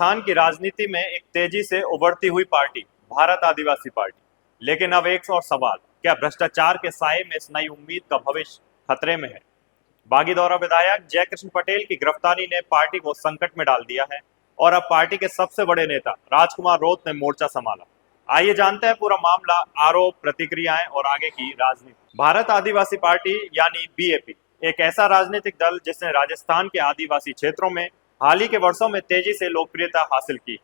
राजस्थान की राजनीति में एक तेजी से उभरती हुई पार्टी भारत आदिवासी पार्टी। लेकिन अब एक और सवाल, क्या भ्रष्टाचार के साए में इस नई उम्मीद का भविष्य खतरे में है? बागीदौरा विधायक जयकृष्ण पटेल की गिरफ्तारी ने पार्टी को संकट में डाल दिया है और अब पार्टी के सबसे बड़े नेता राजकुमार रोत ने मोर्चा संभाला। आइए जानते हैं पूरा मामला, आरोप, प्रतिक्रियाएं और आगे की राजनीति। भारत आदिवासी पार्टी यानी बीएपी एक ऐसा राजनीतिक दल जिसने राजस्थान के आदिवासी क्षेत्रों में हाल ही के वर्षों में तेजी से लोकप्रियता हासिल की।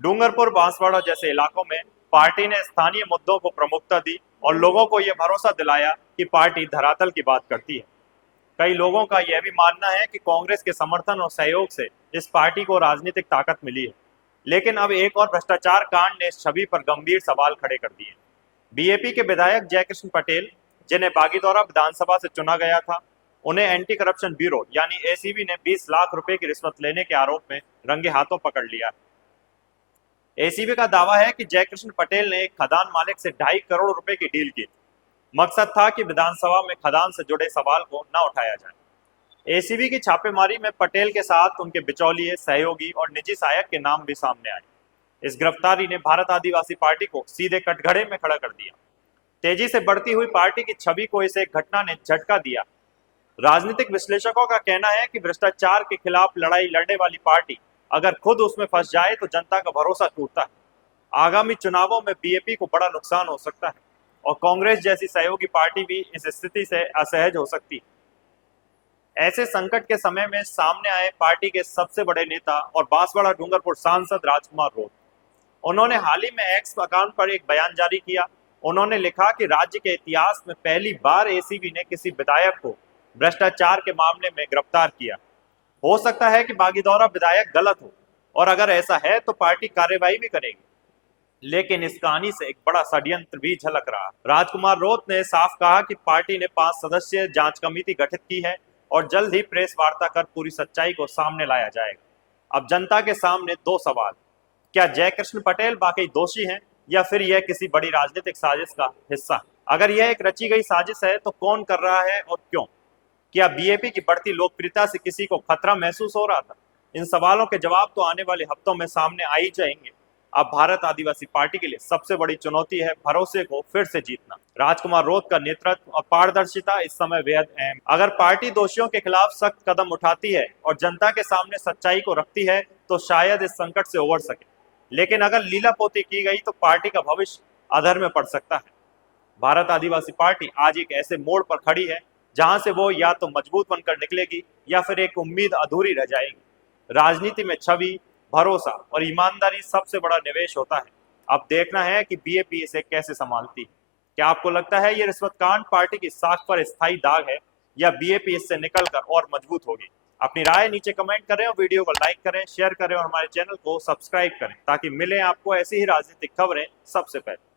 डूंगरपुर, बांसवाड़ा जैसे इलाकों में पार्टी ने स्थानीय मुद्दों को प्रमुखता दी और लोगों को यह भरोसा दिलाया कि पार्टी धरातल की बात करती है। कई लोगों का यह भी मानना है कि कांग्रेस के समर्थन और सहयोग से इस पार्टी को राजनीतिक ताकत मिली है। लेकिन अब एक और भ्रष्टाचार कांड ने इस छवि पर गंभीर सवाल खड़े कर दिए। बीएपी के विधायक जयकृष्ण पटेल, जिन्हें बागीदौरा विधानसभा से चुना गया था, उन्हें एंटी करप्शन ब्यूरो यानी एसीबी ने 20 लाख रुपए की रिश्वत लेने के आरोप में रंगे हाथों पकड़ लिया। एसीबी का दावा है कि जयकृष्ण पटेल ने एक खदान मालिक से 2.5 करोड़ रुपए की डील की। मकसद था कि विधानसभा में खदान से जुड़े सवाल को न उठाया जाए। एसीबी की छापेमारी में पटेल के साथ उनके बिचौलिए, सहयोगी और निजी सहायक के नाम भी सामने आए। इस गिरफ्तारी ने भारत आदिवासी पार्टी को सीधे कटघरे में खड़ा कर दिया। तेजी से बढ़ती हुई पार्टी की छवि को इस एक घटना ने झटका दिया। राजनीतिक विश्लेषकों का कहना है कि भ्रष्टाचार के खिलाफ लड़ाई लड़ने वाली पार्टी अगर खुद उसमें फंस जाए तो जनता का भरोसा टूटता है। आगामी चुनावों में बीएपी को बड़ा नुकसान हो सकता है और कांग्रेस जैसी सहयोगी पार्टी भी इस स्थिति से असहज हो सकती है। ऐसे संकट के समय में सामने आए पार्टी के सबसे बड़े नेता और बांसवाड़ा डूंगरपुर सांसद राजकुमार रोत। उन्होंने हाल ही में एक्स अकाउंट पर एक बयान जारी किया। उन्होंने लिखा कि राज्य के इतिहास में पहली बार एसीबी ने किसी विधायक को भ्रष्टाचार के मामले में गिरफ्तार किया। हो सकता है कि बागीदौरा विधायक गलत हो और अगर ऐसा है तो पार्टी कार्रवाई भी करेगी। लेकिन इस कहानी से एक बड़ा षड्यंत्र भी झलक रहा। राजकुमार रोत ने साफ कहा कि पार्टी ने 5 सदस्यीय जांच कमेटी गठित की है और जल्द ही प्रेस वार्ता कर पूरी सच्चाई को सामने लाया जाएगा। अब जनता के सामने 2 सवाल, क्या जयकृष्ण पटेल वाकई दोषी हैं या फिर यह किसी बड़ी राजनीतिक साजिश का हिस्सा है? अगर यह एक रची गई साजिश है तो कौन कर रहा है और क्यों? क्या बीएपी की बढ़ती लोकप्रियता से किसी को खतरा महसूस हो रहा था? इन सवालों के जवाब तो आने वाले हफ्तों में सामने आ ही जाएंगे। अब भारत आदिवासी पार्टी के लिए सबसे बड़ी चुनौती है भरोसे को फिर से जीतना। राजकुमार रोत का नेतृत्व और पारदर्शिता इस समय बेहद अहम। अगर पार्टी दोषियों के खिलाफ सख्त कदम उठाती है और जनता के सामने सच्चाई को रखती है तो शायद इस संकट से उबर सके। लेकिन अगर लीलापोती की गई तो पार्टी का भविष्य अधर में पड़ सकता है। भारत आदिवासी पार्टी आज एक ऐसे मोड़ पर खड़ी है जहां से वो या तो मजबूत बनकर निकलेगी या फिर एक उम्मीद अधूरी रह जाएगी। राजनीति में छवि, भरोसा और ईमानदारी सबसे बड़ा निवेश होता है। अब देखना है कि बीएपी इसे कैसे संभालती है। क्या आपको लगता है ये रिश्वत कांड पार्टी की साख पर स्थायी दाग है या बीएपी इससे निकलकर और मजबूत होगी? अपनी राय नीचे कमेंट करें और वीडियो को लाइक करें, शेयर करें और हमारे चैनल को सब्सक्राइब करें ताकि मिले आपको ऐसी ही राजनीतिक खबरें सबसे पहले।